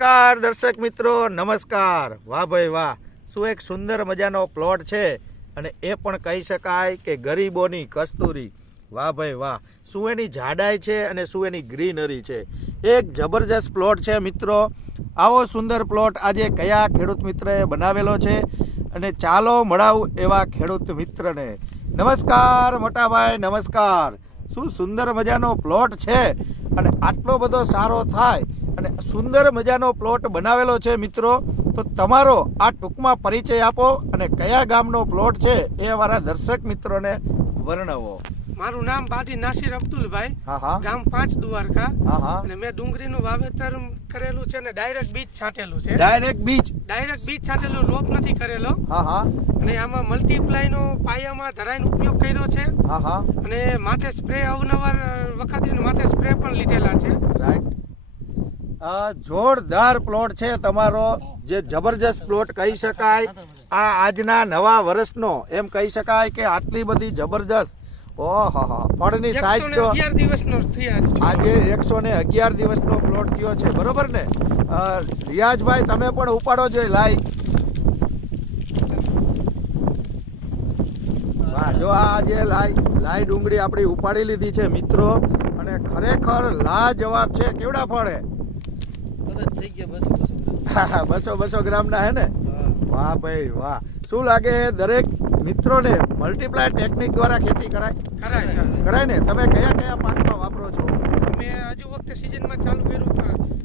નમસ્કાર દર્શક મિત્રો, નમસ્કાર। વાહ ભાઈ વાહ, શું એક સુંદર મજાનો પ્લોટ છે અને એ પણ કહી શકાય કે ગરીબોની કસ્તુરી। વાહ ભાઈ વાહ, શું એની જાડાઈ છે અને શું એની ગ્રીનરી છે। એક જબરજસ્ત પ્લોટ છે મિત્રો। આવો સુંદર પ્લોટ આજે કયા ખેડૂત મિત્રએ બનાવેલો છે અને ચાલો મળાવું એવા ખેડૂત મિત્રને। નમસ્કાર મોટાભાઈ, નમસ્કાર। શું સુંદર મજાનો પ્લોટ છે અને આટલો બધો સારો થાય અને સુંદર મજાનો પ્લોટ બનાવેલો છે મિત્રો। તો તમારો આ ટૂંકમાં પરિચય આપો અને કયા ગામનો પ્લોટ છે એ અમારા દર્શક મિત્રોને વર્ણવો। મારું નામ બાદી નાસિર અબ્દુલભાઈ, હા હા, ગામ 5 દ્વારકા। હા હા, અને મેં ડુંગળીનું વાવેતર કરેલું છે ને ડાયરેક્ટ બીજ છાંટેલું છે। ડાયરેક્ટ બીજ છાંટેલું, રોપ નથી કરેલો। હા હા, અને આમાં મલ્ટીપ્લાય નો પાયામાં ધરાઈનો ઉપયોગ કર્યો છે। હા હા, અને માથે સ્પ્રે અવનવાર વખતે માથે સ્પ્રે પણ લીધેલા છે। રાઈટ। જોરદાર પ્લોટ છે તમારો, જે જબરજસ્ત પ્લોટ કહી શકાય। આ આજના નવા વર્ષનો એમ કહી શકાય કે આટલી બધી જબરજસ્ત ઓહો ફળની સાઈઝ તો 111 દિવસનો થયા છે। આજે 111 દિવસનો પ્લોટ થયો છે, બરોબર ને? રિયાજભાઈ તમે પણ ઉપાડો જોઈએ લાઈક। વાહ, જો આ જે લાઈ ડુંગળી આપણી ઉપાડી લીધી છે મિત્રો, અને ખરેખર લાજવાબ છે। કેવડા ફળ હે? થઈ ગયા 200 ગ્રામના હે ને? વાહ ભાઈ વાહ, શું લાગે દરેક મિત્રોને મલ્ટીપ્લાય ટેકનિક દ્વારા ખેતી કરાય ને? તમે કયા કયા પાકમાં વાપરો છો? મેં હજુ વખતે સિઝનમાં ચાલુ કર્યું,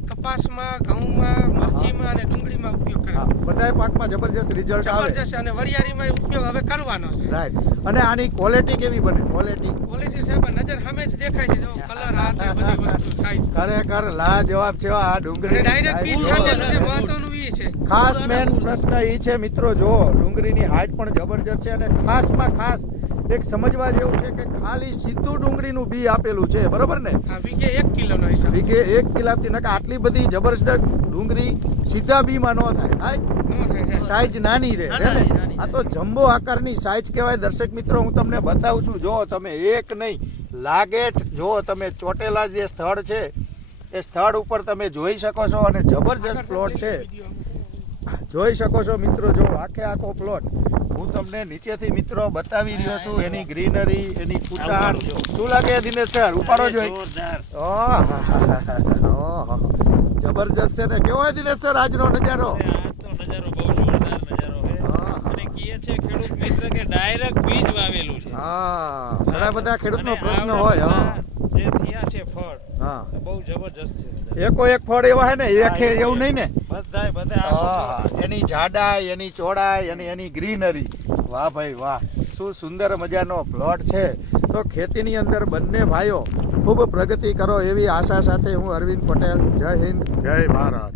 કપાસમાં, ઘઉંમાં, મરચીમાં અને ડુંગળીમાં ઉપયોગ કર્યો। બધાય પાકમાં જબરજસ્ત રિઝલ્ટ આવે જબરજસ્ત, અને વરિયાળીમાં ઉપયોગ હવે કરવાનો છે। રાઈટ। અને આની ક્વોલિટી કેવી બને? ક્વોલિટી સાહેબ નજર સામે જ દેખાય છે, જો કલર આ તે બધી વસ્તુ સાઈઝ ખરેખર લાજવાબ છે આ ડુંગળી। ડાયરેક્ટ બીજ છાંટેલું છે, મહત્વનું ઈ છે। ખાસ મેન પ્રશ્ન ઈ છે મિત્રો, જો ડુંગળીની હાઈટ પણ જબરજસ્ત છે અને ખાસમાં ખાસ એક સમજવા જેવું છે કે ખાલી સીધું ડુંગળીનું બી આપેલું છે, બરોબર ને? હા, વીઘે 1 કિલોનો હિસાબ। વીઘે 1 કિલોથી નકા આટલી બધી જબરજસ્ત ડુંગળી સીધા બીમાં ન થાય, સાઈઝ નાની રહે છે ને? આ તો જમ્બો આકારની સાઈઝ કહેવાય। દર્શક મિત્રો, હું તમને બતાવું છું, જો તમે એક નહીં લાગે, જો તમે ચોટેલા જે સ્થળ છે એ સ્થળ ઉપર તમે જોઈ શકો છો, અને જબરજસ્ત પ્લોટ છે, જોઈ શકો છો મિત્રો। જો આખો પ્લોટ હું તમને નીચેથી મિત્રો બતાવી રહ્યો છું, એની ગ્રીનરી, એની ફૂટાણ। શું લાગે દિનેશ સર? ઉપાડો જોઈ, જબરજસ્ત છે ને? કેવો હોય દિનેશ સર આજનો નજારો? નજારો બહુ જોરદાર નજારો છે, અને કહે છે ખેડૂત મિત્ર કે ડાયરેક્ટ બીજ વાવેલું છે। હા, ઘણા બધા ખેડૂતનો પ્રશ્ન હોય જે થયા છે ફળ, હા, બહુ જબરજસ્ત છે। એકો એક ફળ એવા હે ને, એક એવું નહીં ને? બધા એની જાડાઈ, એની ચોડાઈ અને એની ગ્રીનરી, વાહ ભાઈ વાહ, શું સુંદર મજાનો પ્લોટ છે। તો ખેતીની અંદર બંને ભાઈઓ ખૂબ પ્રગતિ કરો એવી આશા સાથે હું અરવિંદ પટેલ, જય હિન્દ, જય ભારત।